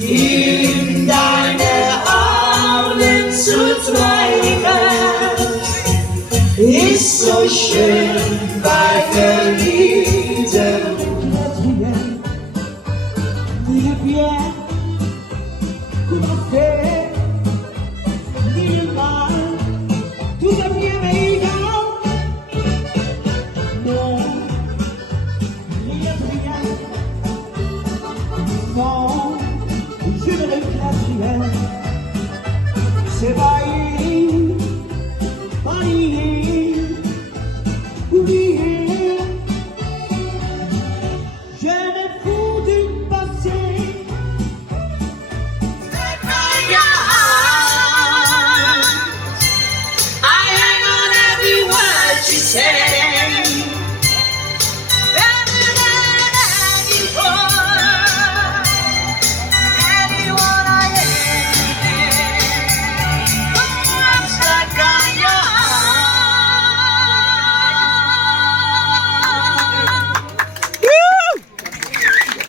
in deine Arme zu treiben, ist so schön bei Verliebten. Dis bien, comment faire, dis mal, tout est bien mais égal. Non, rien de rien, non, je ne regrette rien. C'est pas une